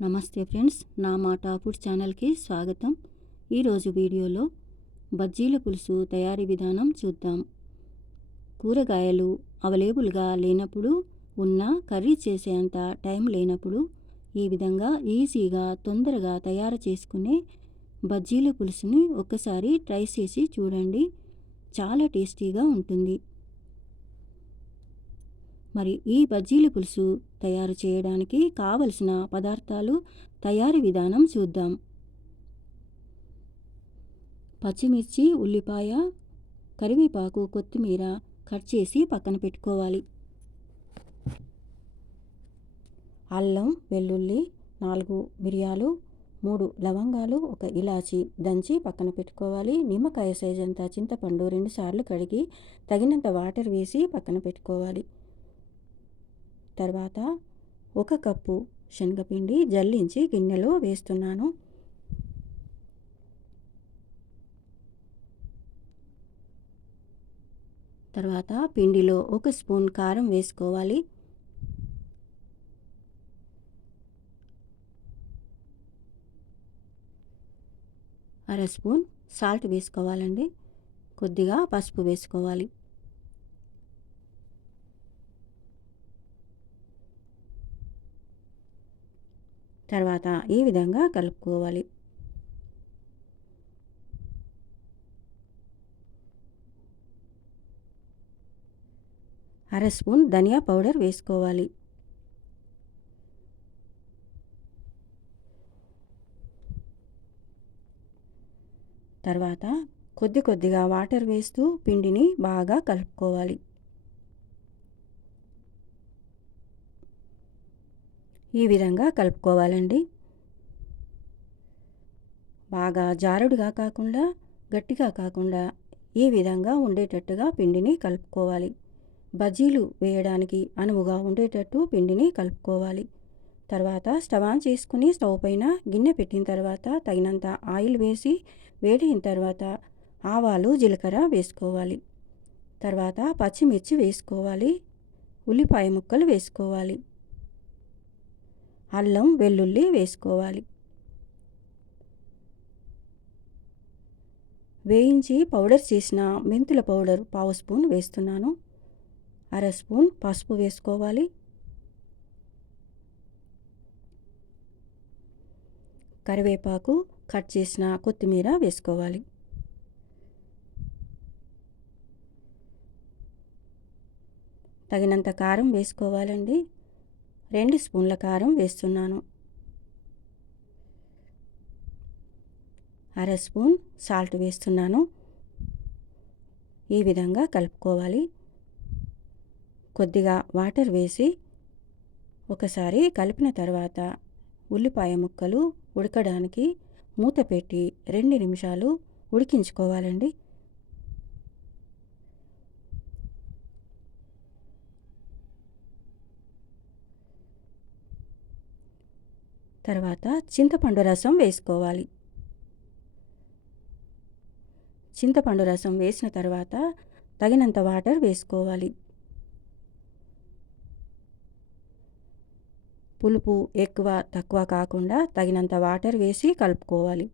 నమస్తే ఫ్రెండ్స్, నా మాట ఫుడ్ ఛానల్కి స్వాగతం. ఈరోజు వీడియోలో బజ్జీల పులుసు తయారీ విధానం చూద్దాం. కూరగాయలు అవైలబుల్గా లేనప్పుడు, ఉన్న కర్రీ చేసేంత టైం లేనప్పుడు ఈ విధంగా ఈజీగా తొందరగా తయారు చేసుకునే బజ్జీల పులుసుని ఒక్కసారి ట్రై చేసి చూడండి. చాలా టేస్టీగా ఉంటుంది. మరి ఈ బజ్జీల పులుసు తయారు చేయడానికి కావలసిన పదార్థాలు, తయారీ విధానం చూద్దాం. పచ్చిమిర్చి, ఉల్లిపాయ, కరివేపాకు, కొత్తిమీర కట్ చేసి పక్కన పెట్టుకోవాలి. అల్లం, వెల్లుల్లి, 4 మిరియాలు, 3 లవంగాలు, 1 ఇలాచి దంచి పక్కన పెట్టుకోవాలి. నిమ్మకాయ సైజ్ అంత చింతపండు 2 సార్లు కడిగి తగినంత వాటర్ వేసి పక్కన పెట్టుకోవాలి. తర్వాత 1 కప్పు శనగపిండి జల్లించి గిన్నెలో వేస్తున్నాను. తర్వాత పిండిలో 1 స్పూన్ కారం వేసుకోవాలి. అర స్పూన్ సాల్ట్ వేసుకోవాలండి. కొద్దిగా పసుపు వేసుకోవాలి. తర్వాత ఈ విధంగా కలుపుకోవాలి. అర స్పూన్ ధనియా పౌడర్ వేసుకోవాలి. తర్వాత కొద్దిగా వాటర్ వేస్తూ పిండిని బాగా కలుపుకోవాలి. ఈ విధంగా కలుపుకోవాలండి. బాగా జారుడుగా కాకుండా, గట్టిగా కాకుండా ఈ విధంగా ఉండేటట్టుగా పిండిని కలుపుకోవాలి. బజ్జీలు వేయడానికి అనువుగా ఉండేటట్టు పిండిని కలుపుకోవాలి. తర్వాత స్టవ్ ఆన్ చేసుకుని స్టవ్ పైన గిన్నె పెట్టిన తర్వాత తగినంత ఆయిల్ వేసి వేడైన తర్వాత ఆవాలు, జీలకర్ర వేసుకోవాలి. తర్వాత పచ్చిమిర్చి వేసుకోవాలి. ఉల్లిపాయ ముక్కలు వేసుకోవాలి. అల్లం, వెల్లుల్లి వేసుకోవాలి. వేయించి పౌడర్ చేసిన మెంతుల పౌడర్ 1/2 స్పూన్ వేస్తున్నాను. అర స్పూన్ పసుపు వేసుకోవాలి. కరివేపాకు, కట్ చేసిన కొత్తిమీర వేసుకోవాలి. తగినంత కారం వేసుకోవాలండి. 2 స్పూన్ల కారం వేస్తున్నాను. అర స్పూన్ సాల్ట్ వేస్తున్నాను. ఈ విధంగా కలుపుకోవాలి. కొద్దిగా వాటర్ వేసి ఒకసారి కలిపిన తర్వాత ఉల్లిపాయ ముక్కలు ఉడకడానికి మూత పెట్టి 2 నిమిషాలు ఉడికించుకోవాలండి. తర్వాత చింతపండు రసం వేసుకోవాలి. చింతపండు రసం వేసిన తర్వాత తగినంత వాటర్ వేసుకోవాలి. పులుపు ఎక్కువ తక్కువ కాకుండా తగినంత వాటర్ వేసి కలుపుకోవాలి.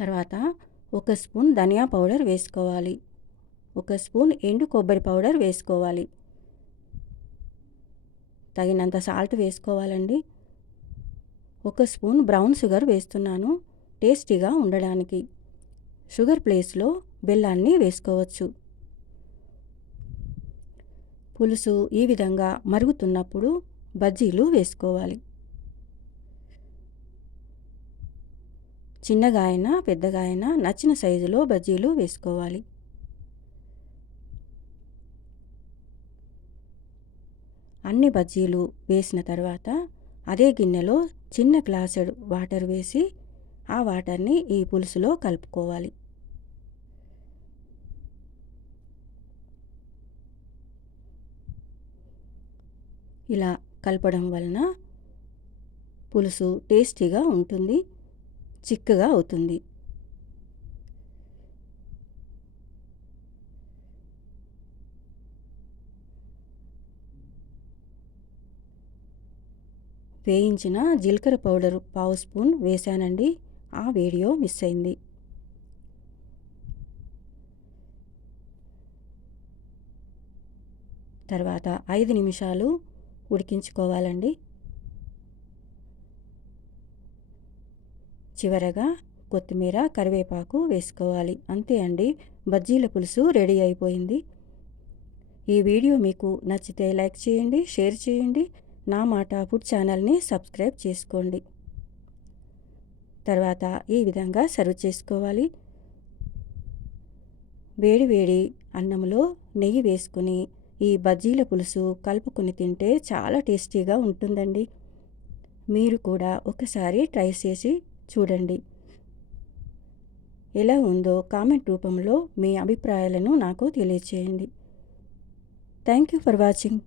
తర్వాత 1 స్పూన్ ధనియా పౌడర్ వేసుకోవాలి. 1 స్పూన్ ఎండు కొబ్బరి పౌడర్ వేసుకోవాలి. తగినంత సాల్ట్ వేసుకోవాలండి. 1 స్పూన్ బ్రౌన్ షుగర్ వేస్తున్నాను టేస్టీగా ఉండడానికి. షుగర్ ప్లేస్లో బెల్లాన్ని వేసుకోవచ్చు. పులుసు ఈ విధంగా మరుగుతున్నప్పుడు బజ్జీలు వేసుకోవాలి. చిన్నగా అయినా పెద్దగా అయినా నచ్చిన సైజులో బజ్జీలు వేసుకోవాలి. అన్ని బజ్జీలు వేసిన తర్వాత అదే గిన్నెలో చిన్న గ్లాసెడు వాటర్ వేసి ఆ వాటర్ని ఈ పులుసులో కలుపుకోవాలి. ఇలా కలపడం వలన పులుసు టేస్టీగా ఉంటుంది, చిక్కగా అవుతుంది. వేయించిన జీలకర్ర పౌడర్ పావు స్పూన్ వేశానండి. ఆ వీడియో మిస్ అయింది. తర్వాత 5 నిమిషాలు ఉడికించుకోవాలండి. చివరగా కొత్తిమీర, కరివేపాకు వేసుకోవాలి. అంతే అండి, బజ్జీల పులుసు రెడీ అయిపోయింది. ఈ వీడియో మీకు నచ్చితే లైక్ చేయండి, షేర్ చేయండి. నా మాట ఫుడ్ ఛానల్ని సబ్స్క్రైబ్ చేసుకోండి. తర్వాత ఈ విధంగా సర్వ్ చేసుకోవాలి. వేడి వేడి అన్నంలో నెయ్యి వేసుకుని ఈ బజ్జీల పులుసు కలుపుకొని తింటే చాలా టేస్టీగా ఉంటుందండి. మీరు కూడా ఒకసారి ట్రై చేసి చూడండి. ఎలా ఉందో కామెంట్ రూపంలో మీ అభిప్రాయాలను నాకు తెలియచేయండి. Thank you for watching.